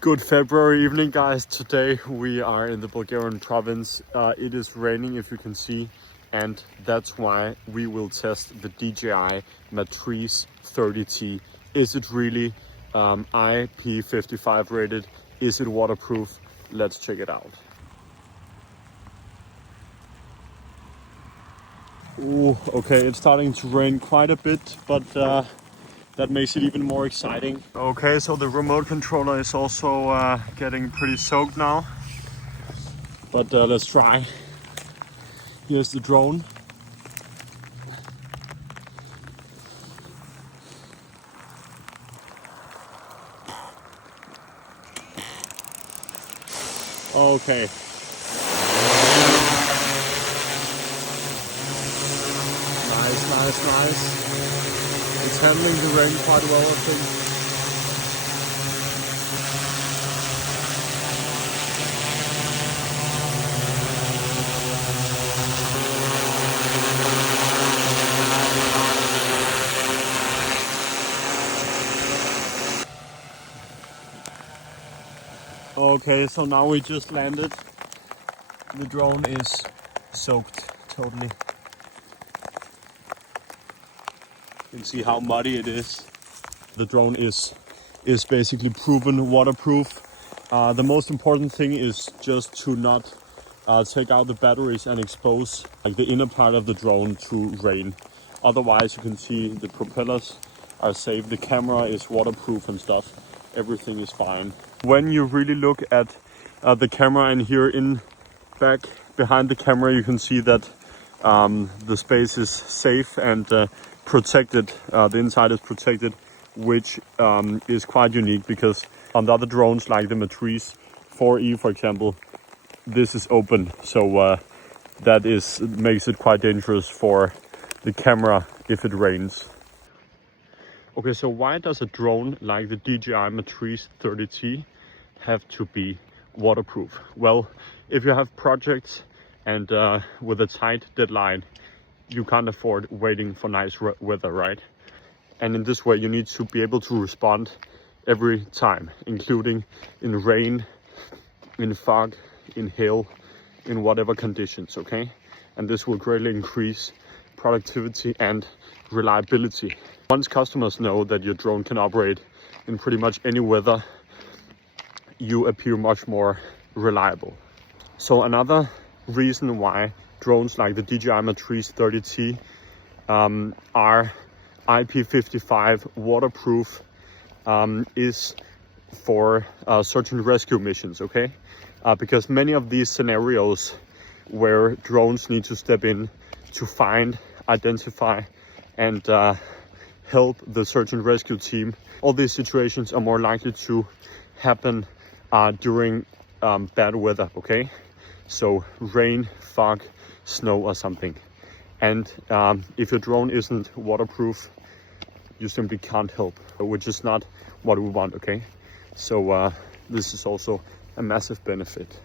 Good February evening, guys. Today we are in the Bulgarian province. It is raining, if you can see, and that's why we will test the DJI Matrice 30T. Is it really IP55 rated? Is it waterproof? Let's check it out. Ooh, okay, it's starting to rain quite a bit, but that makes it even more exciting. Okay, so the remote controller is also getting pretty soaked now. But let's try. Here's the drone. Okay. Nice. It's handling the rain quite well, I think. Okay, so now we just landed. The drone is soaked totally. You can see how muddy it is. The drone is basically proven waterproof. The most important thing is just to not take out the batteries and expose like the inner part of the drone to rain. Otherwise, you can see the propellers are safe, the camera is waterproof and stuff. Everything is fine. When you really look at the camera, and here in back behind the camera, you can see that the space is safe and protected. The inside is protected, which is quite unique because on the other drones like the Matrice 4E, for example, this is open, so that makes it quite dangerous for the camera if it rains. Okay, so why does a drone like the DJI Matrice 30T have to be waterproof? Well, if you have projects and with a tight deadline, you can't afford waiting for nice weather, right? And in this way, you need to be able to respond every time, including in rain, in fog, in hail, in whatever conditions, okay? And this will greatly increase productivity and reliability. Once customers know that your drone can operate in pretty much any weather, you appear much more reliable. So another reason why drones like the DJI Matrice 30T are IP55 waterproof is for search and rescue missions, okay? Because many of these scenarios where drones need to step in to find, identify, and help the search and rescue team, all these situations are more likely to happen during bad weather, okay? So rain, fog, snow or something. And if your drone isn't waterproof, you simply can't help, which is not what we want, okay? So this is also a massive benefit.